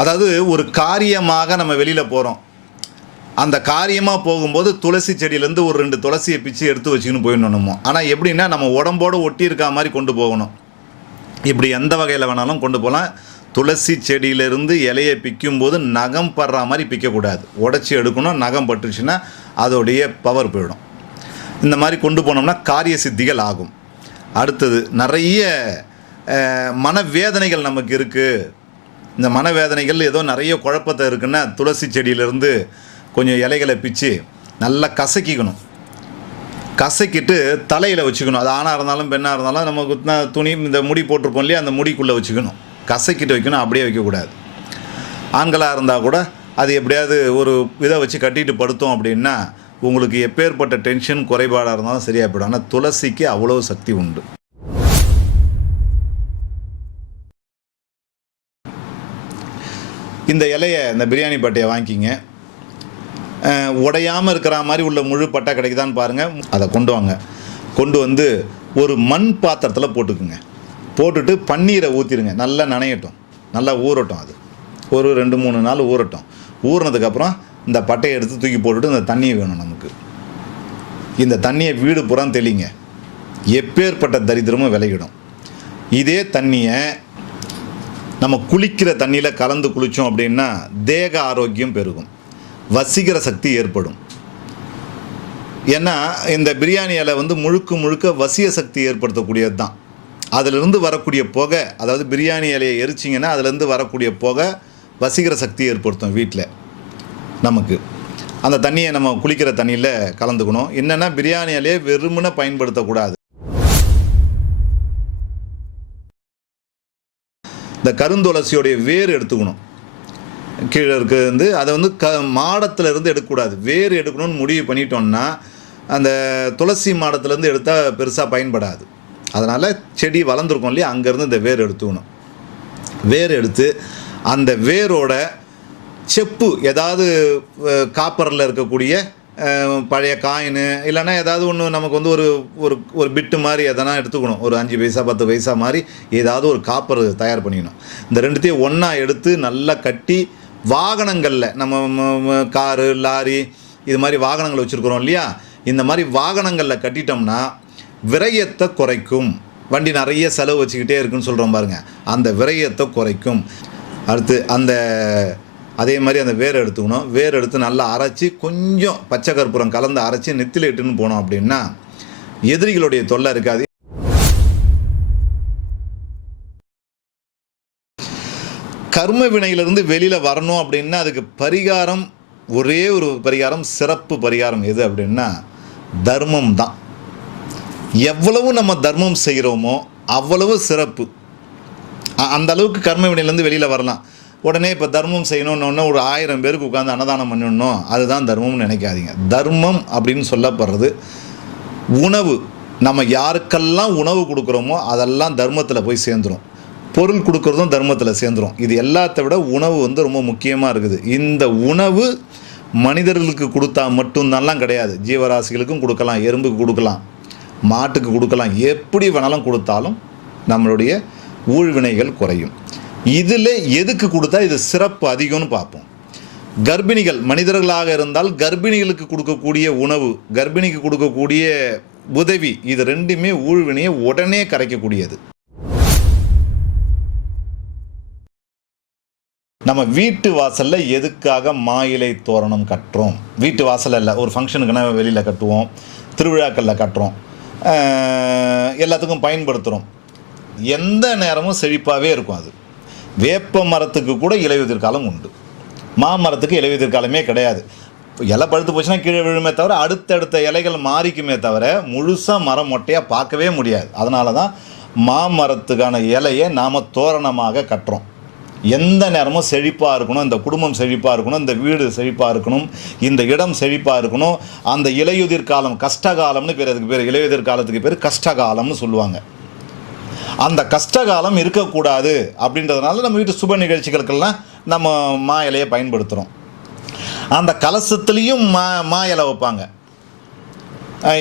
அதாவது ஒரு காரியமாக நம்ம வெளியில் போகிறோம் அந்த காரியமாக போகும்போது துளசி செடியிலேருந்து ஒரு ரெண்டு துளசியை பிச்சு எடுத்து வச்சுக்கின்னு போயிடணுமோ ஆனால் எப்படின்னா நம்ம உடம்போடு ஒட்டி இருக்கா மாதிரி கொண்டு போகணும். இப்படி எந்த வகையில் வேணாலும் கொண்டு போகலாம் துளசி செடியிலிருந்து இலையை பிக்கும்போது நகம் படுற மாதிரி பிக்கக்கூடாது. உடச்சி எடுக்கணும் நகம் பட்டுச்சுன்னா அதோடைய பவர் போயிடும். இந்த மாதிரி கொண்டு போனோம்னா காரிய சித்திகள் ஆகும். அடுத்தது நிறைய மனவேதனைகள் நமக்கு இருக்குது இந்த மனவேதனைகள் ஏதோ நிறைய குழப்பத்தை இருக்குன்னா துளசி செடியிலேருந்து கொஞ்சம் இலைகளை பிச்சு நல்லா கசக்கிக்கணும். கசக்கிட்டு தலையில் வச்சுக்கணும். அது ஆணாக இருந்தாலும் பெண்ணாக இருந்தாலும் நம்ம குத்தின துணி இந்த முடி போட்டிருப்போம் இல்லையா? அந்த முடிக்குள்ளே வச்சுக்கணும். கசக்கிட்டு வைக்கணும். அப்படியே வைக்கக்கூடாது. ஆண்களாக இருந்தால் கூட அது எப்படியாவது ஒரு இதை வச்சு கட்டிட்டு படுத்தோம் அப்படின்னா உங்களுக்கு எப்பேற்பட்ட டென்ஷன் குறைபாடாக இருந்தாலும் சரியாக போயிடும். ஆனால் துளசிக்கு அவ்வளோ சக்தி உண்டு. இந்த இலையை இந்த பிரியாணி பட்டையை வாங்கிக்கிங்க. உடையாமல் இருக்கிற மாதிரி உள்ள முழு பட்டை கிடைக்குதான்னு பாருங்கள் அதை கொண்டு வாங்க. கொண்டு வந்து ஒரு மண் பாத்திரத்தில் போட்டுக்குங்க. போட்டுட்டு பன்னீரை ஊற்றிடுங்க நல்லா நனையட்டும். நல்லா ஊறட்டும் அது. ஒரு ரெண்டு மூணு நாள் ஊறட்டும். ஊறினதுக்கப்புறம் இந்த பட்டையை எடுத்து தூக்கி போட்டுட்டு இந்த தண்ணியை வேணும் நமக்கு. இந்த தண்ணியை வீடு புறம் தெளிங்க. எப்பேற்பட்ட தரித்திரமும் விலகிடும் இதே தண்ணியை நம்ம குளிக்கிற தண்ணியில் கலந்து குளித்தோம் அப்படின்னா தேக ஆரோக்கியம் பெருகும். வசீகர சக்தி ஏற்படும். ஏன்னா இந்த பிரியாணி இலை வந்து முழுக்க முழுக்க வசிய சக்தி ஏற்படுத்தக்கூடியது தான் அதிலிருந்து வரக்கூடிய புகை அதாவது பிரியாணி இலையை எரிச்சிங்கன்னா அதுலேருந்து வரக்கூடிய புகை வசீகர சக்தி ஏற்படுத்தும் வீட்டில் நமக்கு. அந்த தண்ணியை நம்ம குளிக்கிற தண்ணியில் கலந்துக்கணும். என்னென்னா பிரியாணி இலையை வெறுமனை பயன்படுத்தக்கூடாது. இந்த கருந்துளசியோடைய வேர் எடுத்துக்கணும். கீழே இருக்க வந்து அதை வந்து க மாடத்தில் இருந்து எடுக்கக்கூடாது. வேர் எடுக்கணும்னு முடிவு பண்ணிட்டோம்னா அந்த துளசி மாடத்துலேருந்து எடுத்தால் பெருசாக பயன்படாது. அதனால் செடி வளர்ந்துருக்கும் இல்லையா அங்கேருந்து இந்த வேர் எடுத்துக்கணும். வேர் எடுத்து அந்த வேரோட செப்பு ஏதாவது காப்பரில் இருக்கக்கூடிய பழைய காயின் இல்லைன்னா ஏதாவது ஒன்று நமக்கு வந்து ஒரு ஒரு ஒரு பிட்டு மாதிரி எதனா எடுத்துக்கணும். ஒரு அஞ்சு பைசா பத்து பைசா மாதிரி ஏதாவது ஒரு காப்பர் தயார் பண்ணிக்கணும். இந்த ரெண்டுத்தையும் ஒன்றா எடுத்து நல்லா கட்டி வாகனங்களில் நம்ம காரு லாரி இது மாதிரி வாகனங்கள் வச்சுருக்குறோம் இல்லையா? இந்த மாதிரி வாகனங்களில் கட்டிட்டோம்னா விரயத்தை குறைக்கும். வண்டி நிறைய செலவு வச்சுக்கிட்டே இருக்குன்னு சொல்கிறோம் பாருங்கள் அந்த விரயத்தை குறைக்கும். அடுத்து அந்த அதே மாதிரி அந்த வேர் எடுத்துக்கணும். வேர் எடுத்து நல்லா அரைச்சி கொஞ்சம் பச்சை கற்பூரம் கலந்து அரைச்சி நெத்தில இட்டுன்னு போனோம் அப்படின்னா எதிரிகளுடைய தொல்லை இருக்காது. கர்ம வினையிலிருந்து வெளியில் வரணும் அப்படின்னா அதுக்கு பரிகாரம் ஒரே ஒரு பரிகாரம் சிறப்பு பரிகாரம் எது அப்படின்னா தர்மம் தான். எவ்வளவு நம்ம தர்மம் செய்கிறோமோ அவ்வளவு சிறப்பு. அந்த அளவுக்கு கர்ம வினையிலேருந்து வெளியில் வரலாம். உடனே இப்போ தர்மம் செய்யணும்னு ஒரு ஆயிரம் பேருக்கு உட்காந்து அன்னதானம் பண்ணணும் அதுதான் தர்மம்னு நினைக்காதீங்க. தர்மம் அப்படின்னு சொல்லப்படுறது உணவு. நம்ம யாருக்கெல்லாம் உணவு கொடுக்குறோமோ அதெல்லாம் தர்மத்தில் போய் சேர்ந்துரும். பொருள் கொடுக்குறதும் தர்மத்தில் சேர்ந்துரும். இது எல்லாத்த விட உணவு வந்து ரொம்ப முக்கியமாக இருக்குது. இந்த உணவு மனிதர்களுக்கு கொடுத்தா மட்டும்தான்லாம் கிடையாது. ஜீவராசிகளுக்கும் கொடுக்கலாம் எறும்புக்கு கொடுக்கலாம் மாட்டுக்கு கொடுக்கலாம். எப்படி வேணாலும் கொடுத்தாலும் நம்மளுடைய ஊழ்வினைகள் குறையும். இதில் எதுக்கு கொடுத்தா இது சிறப்பு அதிகம்னு பார்ப்போம். கர்ப்பிணிகள் மனிதர்களாக இருந்தால் கர்ப்பிணிகளுக்கு கொடுக்கக்கூடிய உணவு கர்ப்பிணிக்கு கொடுக்கக்கூடிய உதவி இது ரெண்டுமே ஊழ்வினையை உடனே கரைக்கக்கூடியது. நம்ம வீட்டு வாசலில் எதுக்காக மாயிலை தோரணம் கட்டுறோம்? வீட்டு வாசலில் இல்லை ஒரு நம்ம வெளியில் கட்டுவோம் திருவிழாக்களில் கட்டுறோம் எல்லாத்துக்கும் பயன்படுத்துகிறோம் எந்த நேரமும் செழிப்பாகவே இருக்கும் அது. வேப்ப மரத்துக்கு கூட இலையுதிர் காலம் உண்டு. மாமரத்துக்கு இலையுதிர் காலமே கிடையாது. இலை பழுத்து போச்சுன்னா கீழே விழுமே தவிர அடுத்தடுத்த இலைகள் மாறிக்குமே தவிர முழுசாக மரம் மொட்டையாக பார்க்கவே முடியாது. அதனால தான் மாமரத்துக்கான இலையை நாம் தோரணமாக கட்டுறோம். எந்த நேரமும் செழிப்பாக இருக்கணும் இந்த குடும்பம் செழிப்பாக இருக்கணும் இந்த வீடு செழிப்பாக இருக்கணும் இந்த இடம் செழிப்பாக இருக்கணும். அந்த இலையுதிர் காலம் கஷ்டகாலம்னு பேர் அதுக்கு பேர் இலையுதிர் காலத்துக்கு பேர் கஷ்டகாலம்னு சொல்லுவாங்க. அந்த கஷ்டகாலம் இருக்கக்கூடாது அப்படின்றதுனால நம்ம வீட்டு சுப நிகழ்ச்சிகளுக்கெல்லாம் நம்ம மா இலையை பயன்படுத்துகிறோம் அந்த கலசத்துலேயும் மா மா இலை வைப்பாங்க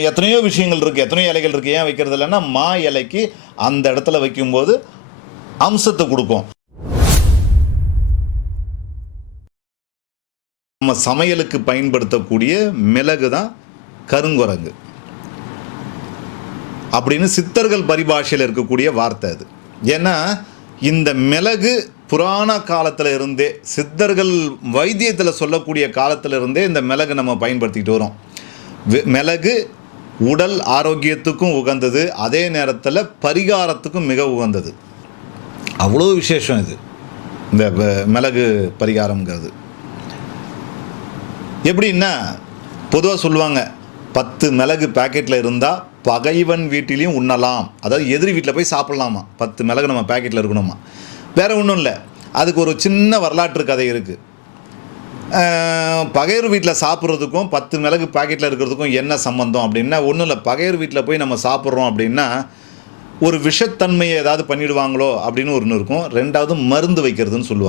எத்தனையோ விஷயங்கள் இருக்குது எத்தனையோ இலைகள் இருக்குது ஏன் வைக்கிறது இல்லைன்னா மா இலைக்கு அந்த இடத்துல வைக்கும்போது அம்சத்தை கொடுக்கும். நம்ம சமையலுக்கு பயன்படுத்தக்கூடிய மிளகு தான் கருங்குரங்கு. அப்படின்னு சித்தர்கள் பரிபாஷையில் இருக்கக்கூடிய வார்த்தை அது. ஏன்னா இந்த மிளகு புராண காலத்தில் இருந்தே சித்தர்கள் வைத்தியத்தில் சொல்லக்கூடிய காலத்தில் இருந்தே இந்த மிளகு நம்ம பயன்படுத்திக்கிட்டு வரோம். மிளகு உடல் ஆரோக்கியத்துக்கும் உகந்தது அதே நேரத்தில் பரிகாரத்துக்கும் மிக உகந்தது. அவ்வளோ விசேஷம் இது இந்த மிளகு பரிகாரம்ங்கிறது. எப்படின்னா பொதுவாக சொல்லுவாங்க பத்து மிளகு பாக்கெட்டில் இருந்தால் பகைவன் வீட்டிலையும் உண்ணலாம். அதாவது எதிரி வீட்டில் போய் சாப்பிட்லாமா? பத்து மிளகு நம்ம பேக்கெட்டில் இருக்கணுமா? வேறு ஒன்றும் இல்லை. அதுக்கு ஒரு சின்ன வரலாற்று கதை இருக்குது பகையர் வீட்டில் சாப்பிட்றதுக்கும் பத்து மிளகு பாக்கெட்டில் இருக்கிறதுக்கும் என்ன சம்மந்தம் அப்படின்னா ஒன்றும் இல்லை. பகையர் வீட்டில் போய் நம்ம சாப்பிட்றோம் அப்படின்னா ஒரு விஷத்தன்மையை ஏதாவது பண்ணிடுவாங்களோ அப்படின்னு ஒன்று இருக்கும். ரெண்டாவது மருந்து வைக்கிறதுன்னு சொல்லுவாங்க.